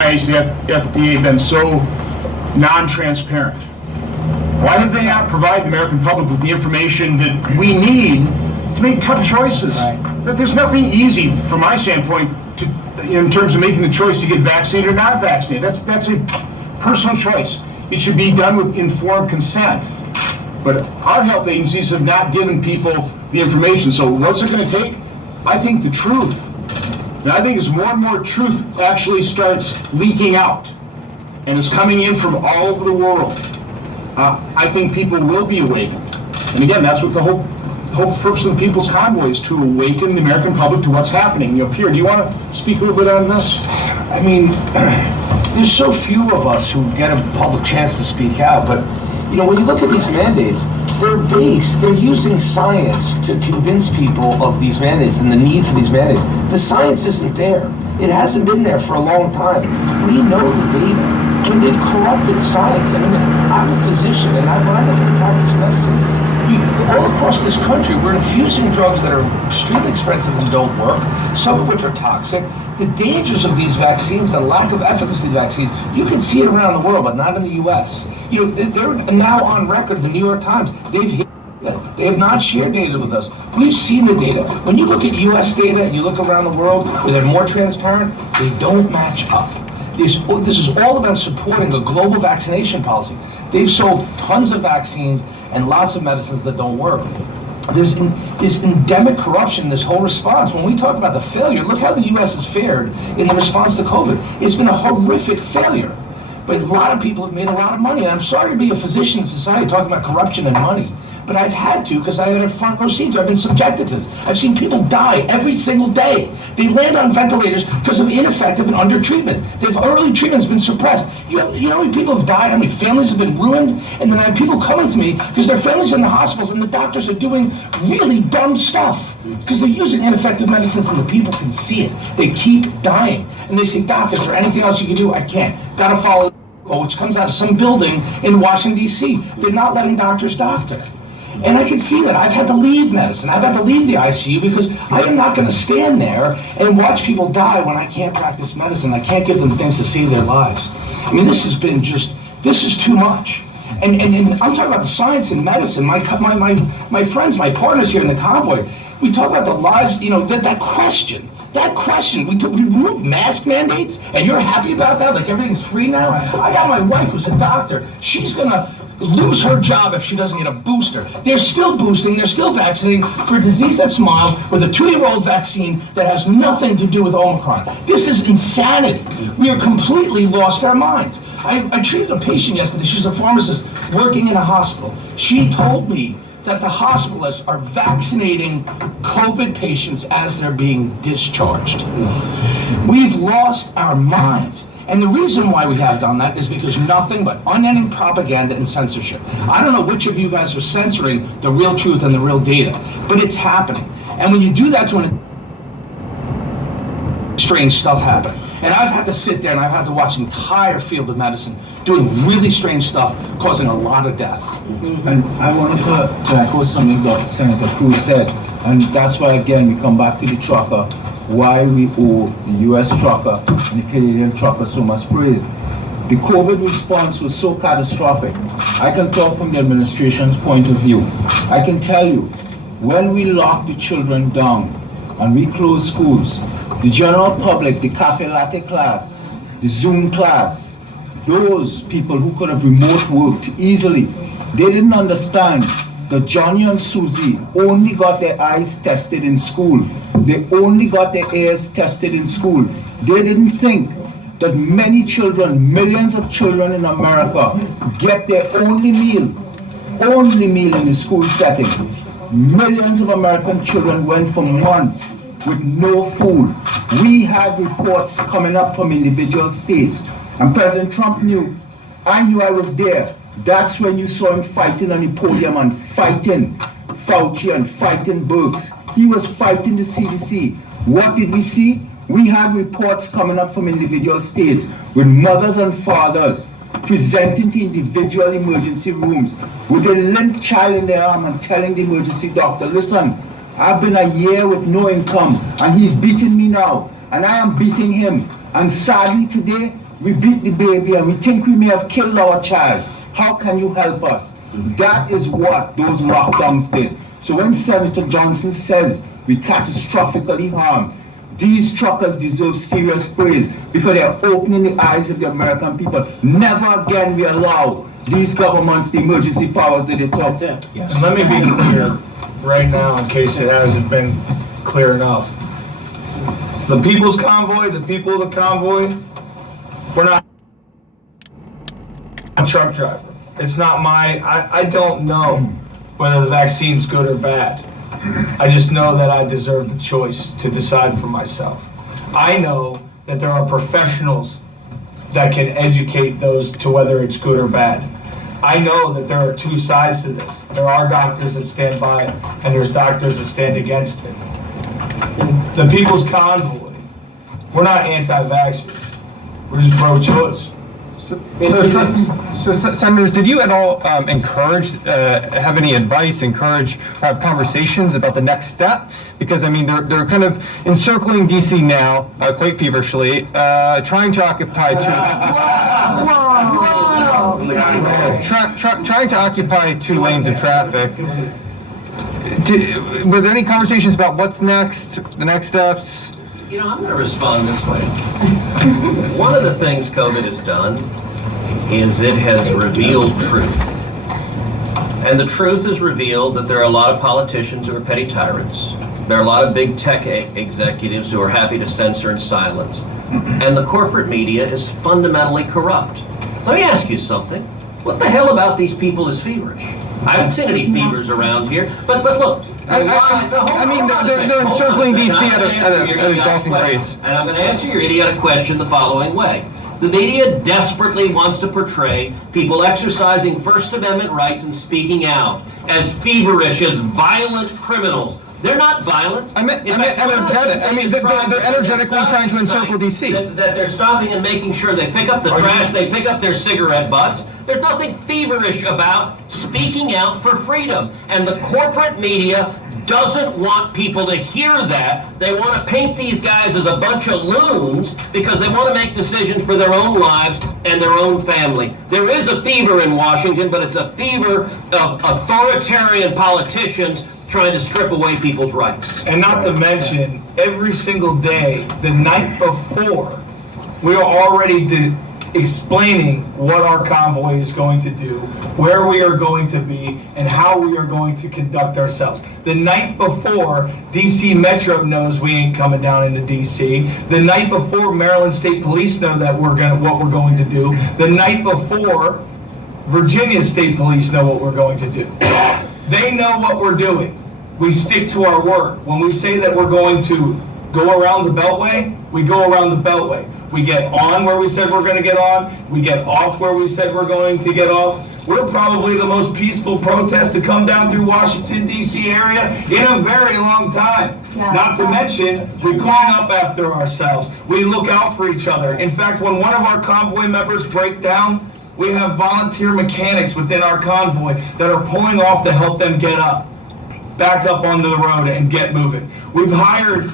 Why has the FDA been so non-transparent? Why did they not provide the American public with the information that we need to make tough choices? That there's nothing easy, from my standpoint, in terms of making the choice to get vaccinated or not vaccinated. That's a personal choice. It should be done with informed consent. But our health agencies have not given people the information. So what's it going to take? I think the truth. And I think as more and more truth actually starts leaking out and is coming in from all over the world, I think people will be awakened. And again, that's what the whole purpose of the People's Convoy is, to awaken the American public to what's happening. Pierre, do you want to speak a little bit on this? I mean, there's so few of us who get a public chance to speak out, but when you look at these mandates, they're using science to convince people of these mandates and the need for these mandates. The science isn't there. It hasn't been there for a long time. We know the data. When they've corrupted science, I'm a physician and I practice medicine. All across this country, we're infusing drugs that are extremely expensive and don't work, some of which are toxic. The dangers of these vaccines, the lack of efficacy of vaccines, you can see it around the world, but not in the U.S. They're now on record, the New York Times, they have not shared data with us. We've seen the data. When you look at U.S. data and you look around the world where they're more transparent, they don't match up. This is all about supporting a global vaccination policy. They've sold tons of vaccines and lots of medicines that don't work. There's endemic corruption in this whole response. When we talk about the failure, look how the U.S. has fared in the response to COVID. It's been a horrific failure. But a lot of people have made a lot of money. And I'm sorry to be a physician in society talking about corruption and money, but I've had to because I had a front row seat. I've been subjected to this. I've seen people die every single day. They land on ventilators because of ineffective and under treatment. Their early treatment's been suppressed. You know how many people have died, how many families have been ruined? And then I have people coming to me because their families are in the hospitals and the doctors are doing really dumb stuff because they're using ineffective medicines and the people can see it. They keep dying. And they say, "Doc, is there anything else you can do?" I can't. Gotta follow, which comes out of some building in Washington, D.C. They're not letting doctors doctor. And I can see that. I've had to leave medicine. I've had to leave the ICU because I am not going to stand there and watch people die when I can't practice medicine. I can't give them things to save their lives. I mean, this is too much. And I'm talking about the science in medicine. My friends, my partners here in the convoy, we talk about the lives, that question. That question, we removed mask mandates, and you're happy about that? Like everything's free now? I got my wife who's a doctor. She's going to lose her job if she doesn't get a booster. They're still boosting, they're still vaccinating for a disease that's mild with a 2-year-old vaccine that has nothing to do with Omicron. This is insanity. We are completely lost our minds. I treated a patient yesterday. She's a pharmacist working in a hospital. She told me that the hospitalists are vaccinating COVID patients as they're being discharged. We've lost our minds. And the reason why we have done that is because nothing but unending propaganda and censorship. I don't know which of you guys are censoring the real truth and the real data, but it's happening. And when you do that to strange stuff happening. And I've had to sit there and I've had to watch an entire field of medicine doing really strange stuff, causing a lot of death. And I wanted to echo something that Senator Cruz said, and that's why again we come back to the trucker, why we owe the U.S. trucker and the Canadian trucker so much praise. The COVID response was so catastrophic. I can talk from the administration's point of view. I can tell you, when we locked the children down and we closed schools, the general public, the cafe latte class, the Zoom class, those people who could have remote worked easily, they didn't understand that Johnny and Susie only got their eyes tested in school. They only got their ears tested in school. They didn't think that many children, millions of children in America, get their only meal in the school setting. Millions of American children went for months with no food. We had reports coming up from individual states, and President Trump knew. I knew I was there. That's when you saw him fighting on the podium and fighting Fauci and fighting Birx. He was fighting the CDC. What did we see? We had reports coming up from individual states with mothers and fathers presenting to individual emergency rooms with a limp child in their arm and telling the emergency doctor, "Listen, I've been a year with no income and he's beating me now and I am beating him." And sadly today, we beat the baby and we think we may have killed our child. How can you help us? That is what those lockdowns did. So when Senator Johnson says we catastrophically harmed, these truckers deserve serious praise because they are opening the eyes of the American people. Never again we allow these governments the emergency powers that they talk. That's it. Yes. And let me be clear right now, in case it hasn't been clear enough. The People's Convoy, the people of the convoy, we're not a truck driver. It's not I don't know whether the vaccine's good or bad. I just know that I deserve the choice to decide for myself. I know that there are professionals that can educate those to whether it's good or bad. I know that there are two sides to this. There are doctors that stand by it, and there's doctors that stand against it. The People's Convoy, we're not anti-vaxxers. We're just pro-choice. So, Senators, did you at all encourage, have any advice, have conversations about the next step? Because, I mean, they're kind of encircling DC now, quite feverishly, trying to occupy trying to occupy 2 lanes of traffic. Were there any conversations about what's next, the next steps? You know, I'm going to respond this way. One of the things COVID has done is it has revealed truth. And the truth has revealed that there are a lot of politicians who are petty tyrants. There are a lot of big tech executives who are happy to censor and silence. And the corporate media is fundamentally corrupt. Let me ask you something. What the hell about these people is feverish? I haven't seen any fevers around here, but look. They're encircling DC at a golfing race. And I'm going to answer your idiotic question the following way. The media desperately wants to portray people exercising First Amendment rights and speaking out as feverish, as violent criminals. They're not violent. I meant energetic. I mean, they're energetically trying to encircle DC. That they're stopping and making sure they pick up the trash, they pick up their cigarette butts. There's nothing feverish about speaking out for freedom. And the corporate media doesn't want people to hear that. They want to paint these guys as a bunch of loons because they want to make decisions for their own lives and their own family. There is a fever in Washington, but it's a fever of authoritarian politicians trying to strip away people's rights. And not to mention, every single day, the night before, we are already explaining what our convoy is going to do, where we are going to be, and how we are going to conduct ourselves. The night before, DC Metro knows we ain't coming down into DC. The night before, Maryland State Police know that what we're going to do. The night before, Virginia State Police know what we're going to do. They know what we're doing. We stick to our word. When we say that we're going to go around the Beltway, we go around the Beltway. We get on where we said we're going to get on. We get off where we said we're going to get off. We're probably the most peaceful protest to come down through Washington, D.C. area in a very long time. Yeah, Not to mention, we clean up after ourselves. We look out for each other. In fact, when one of our convoy members break down, we have volunteer mechanics within our convoy that are pulling off to help them get up, back up onto the road and get moving. We've hired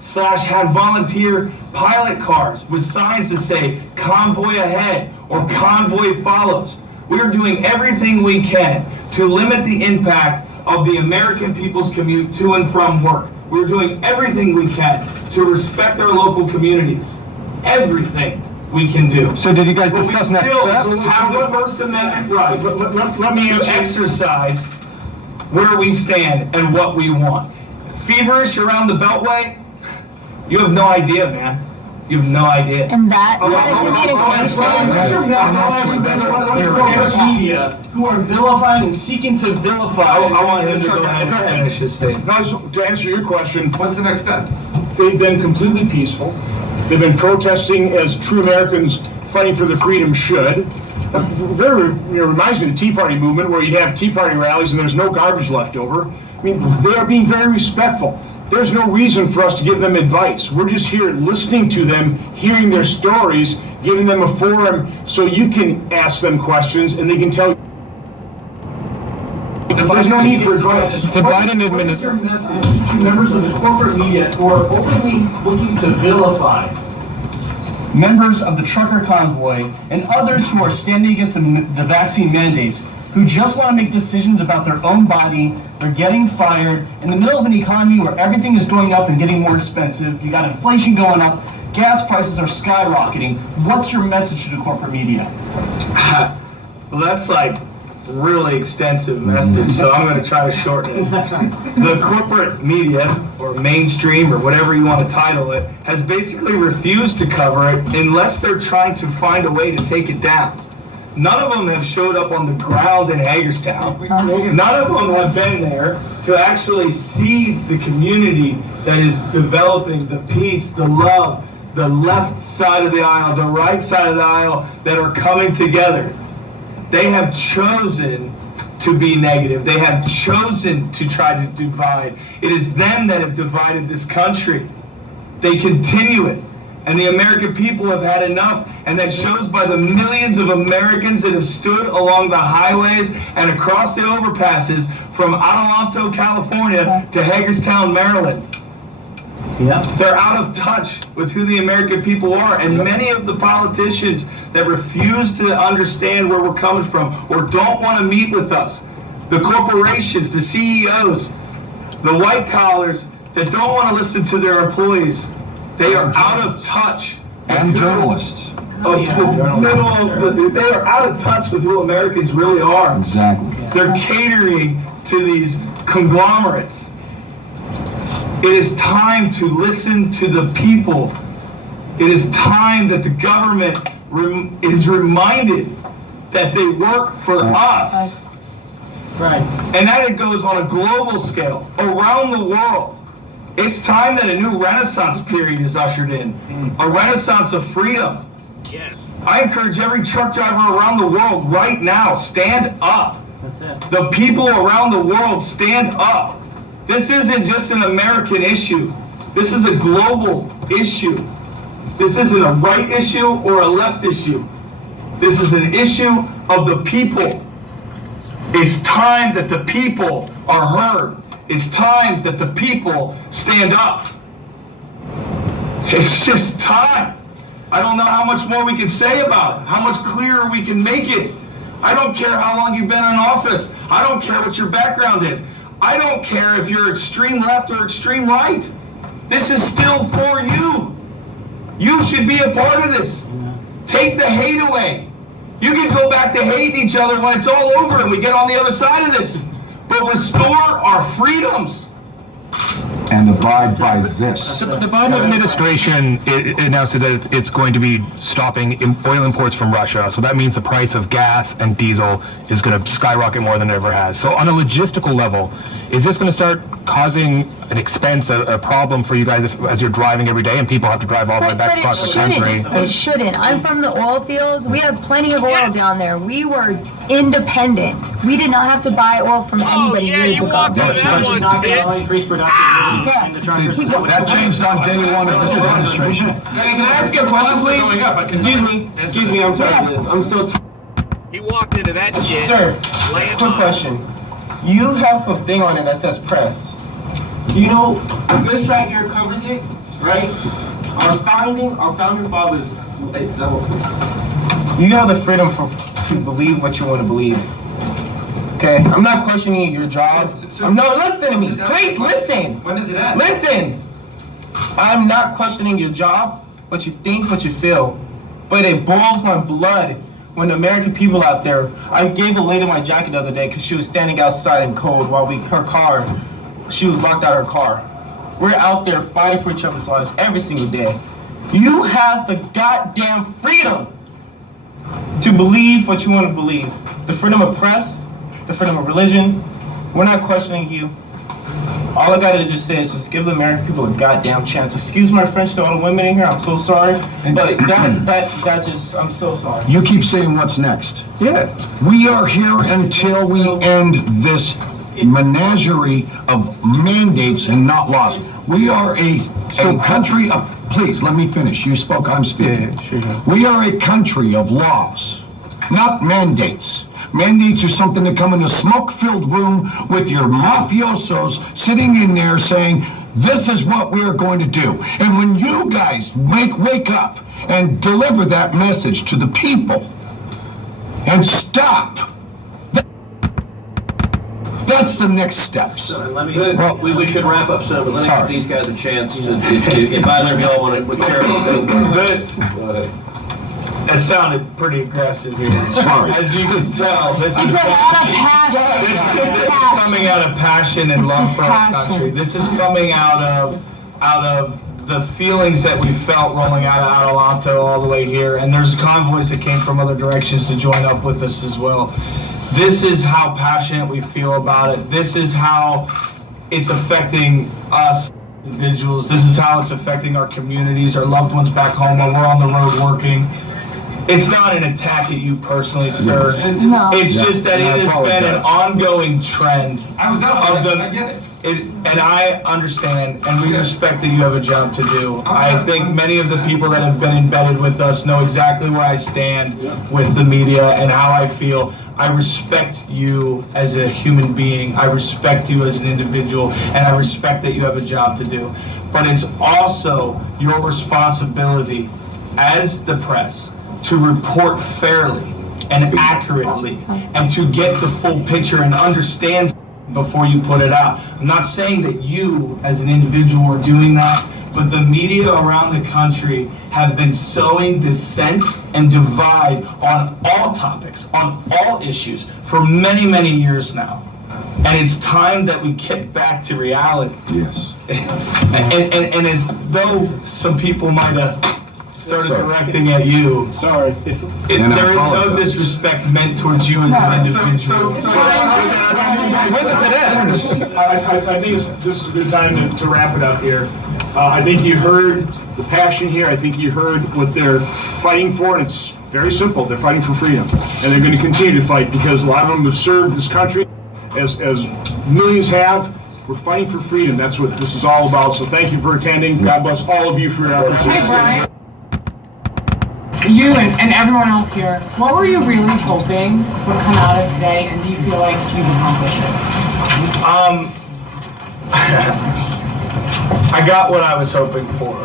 / had volunteer pilot cars with signs that say convoy ahead or convoy follows. We are doing everything we can to limit the impact of the American people's commute to and from work. We're doing everything we can to respect our local communities. Everything we can do. So did you guys discuss next steps? We have the First Amendment right Let me to answer. exercise where we stand and what we want. Feverish around the Beltway? You have no idea, man. You have no idea. And that kind of Media who are vilifying and seeking to vilify. I want him to go ahead and finish his statement. No, so to answer your question, What's the next step? they've been completely peaceful. They've been protesting as true Americans fighting for their freedom should. Reminds me of the Tea Party movement where you'd have Tea Party rallies and there's no garbage left over. I mean, they are being very respectful. There's no reason for us to give them advice. We're just here listening to them, hearing their stories, giving them a forum so you can ask them questions and they can tell you. There's no need for advice. The Biden What is your administration. message to members of the corporate media who are openly looking to vilify members of the trucker convoy, and others who are standing against the vaccine mandates, who just want to make decisions about their own body. They're getting fired in the middle of an economy where everything is going up and getting more expensive. You got inflation going up, gas prices are skyrocketing. What's your message to the corporate media? Well, that's like really extensive message, so I'm going to try to shorten it. The corporate media, or mainstream, or whatever you want to title it, has basically refused to cover it unless they're trying to find a way to take it down. None of them have showed up on the ground in Hagerstown. None of them have been there to actually see the community that is developing, the peace, the love, the left side of the aisle, the right side of the aisle that are coming together. They have chosen to be negative. They have chosen to try to divide. It is them that have divided this country. They continue it. And the American people have had enough, and that shows by the millions of Americans that have stood along the highways and across the overpasses from Adelanto, California to Hagerstown, Maryland. Yeah. They're out of touch with who the American people are, and many of the politicians that refuse to understand where we're coming from or don't want to meet with us, the corporations, the CEOs, the white collars that don't want to listen to their employees, they are out of touch. And journalists. They are out of touch with who Americans really are. Exactly. They're catering to these conglomerates. It is time to listen to the people. It is time that the government is reminded that they work for us. Right. And that it goes on a global scale, around the world. It's time that a new renaissance period is ushered in. A renaissance of freedom. Yes. I encourage every truck driver around the world right now, stand up. That's it. The people around the world, stand up. This isn't just an American issue. This is a global issue. This isn't a right issue or a left issue. This is an issue of the people. It's time that the people are heard. It's time that the people stand up. It's just time. I don't know how much more we can say about it, how much clearer we can make it. I don't care how long you've been in office. I don't care what your background is. I don't care if you're extreme left or extreme right. This is still for you. You should be a part of this. Take the hate away. You can go back to hating each other when it's all over and we get on the other side of this. But restore our freedoms. And abide by this. The Biden administration announced that it's going to be stopping oil imports from Russia. So that means the price of gas and diesel is going to skyrocket more than it ever has. So on a logistical level, is this going to start causing an expense, a problem for you guys as you're driving every day and people have to drive all the way back across the country? It shouldn't. I'm from the oil fields. We have plenty of oil down there. We were independent. We did not have to buy oil from anybody years ago. Increase production in the truckers. That changed on day one of this administration. Can I ask you a question, please? Excuse me, I'm tired of this. I'm so tired. He walked into that shit. Sir, laying quick on. question. You have a thing on it that says press. You know, this right here covers it, right? Our founding fathers, you have the freedom to believe what you want to believe. Okay? I'm not questioning your job. No, listen to me. Please listen. When is it at? Listen. I'm not questioning your job, what you think, what you feel. But it boils my blood when the American people out there, I gave a lady my jacket the other day because she was standing outside in cold while she was locked out of her car. We're out there fighting for each other's lives every single day. You have the goddamn freedom to believe what you want to believe. The freedom of press, the freedom of religion. We're not questioning you. All I gotta just say is just give the American people a goddamn chance. Excuse my French to all the women in here, I'm so sorry. But that just, I'm so sorry. You keep saying what's next. Yeah. We are here until we end this menagerie of mandates and not laws. We are a country of, please let me finish. You spoke, I'm speaking. We are a country of laws, not mandates. Mandates are something that come in a smoke-filled room with your mafiosos sitting in there saying, this is what we are going to do. And when you guys wake up and deliver that message to the people and stop. That's the next steps. So let me, we should wrap up soon, but let me give these guys a chance to if either of y'all want to share anything. It sounded pretty aggressive here. Sorry. As you can tell, this is It's a lot of passion. this is coming out of passion and love for our country. This is coming out of the feelings that we felt rolling out of Adelanto all the way here. And there's convoys that came from other directions to join up with us as well. This is how passionate we feel about it. This is how it's affecting us individuals. This is how it's affecting our communities, our loved ones back home when we're on the road working. It's not an attack at you personally, sir. No. It's just that it has been an ongoing trend. I was out there, I get it. And I understand, and we respect that you have a job to do. I think many of the people that have been embedded with us know exactly where I stand with the media and how I feel. I respect you as a human being. I respect you as an individual, and I respect that you have a job to do. But it's also your responsibility as the press to report fairly and accurately and to get the full picture and understand before you put it out. I'm not saying that you as an individual are doing that, but the media around the country have been sowing dissent and divide on all topics, on all issues for many, many years now. And it's time that we get back to reality. Yes. And as though some people might have started directing at you, Sorry. there is no disrespect meant towards you as an individual. When does it end? I think this is a good time to wrap it up here. I think you heard the passion here. I think you heard what they're fighting for, and it's very simple. They're fighting for freedom, and they're going to continue to fight because a lot of them have served this country, as millions have. We're fighting for freedom. That's what this is all about. So thank you for attending. God bless all of you for your opportunity. You and everyone else here, what were you really hoping would come out of today, and do you feel like you've accomplished it? I got what I was hoping for.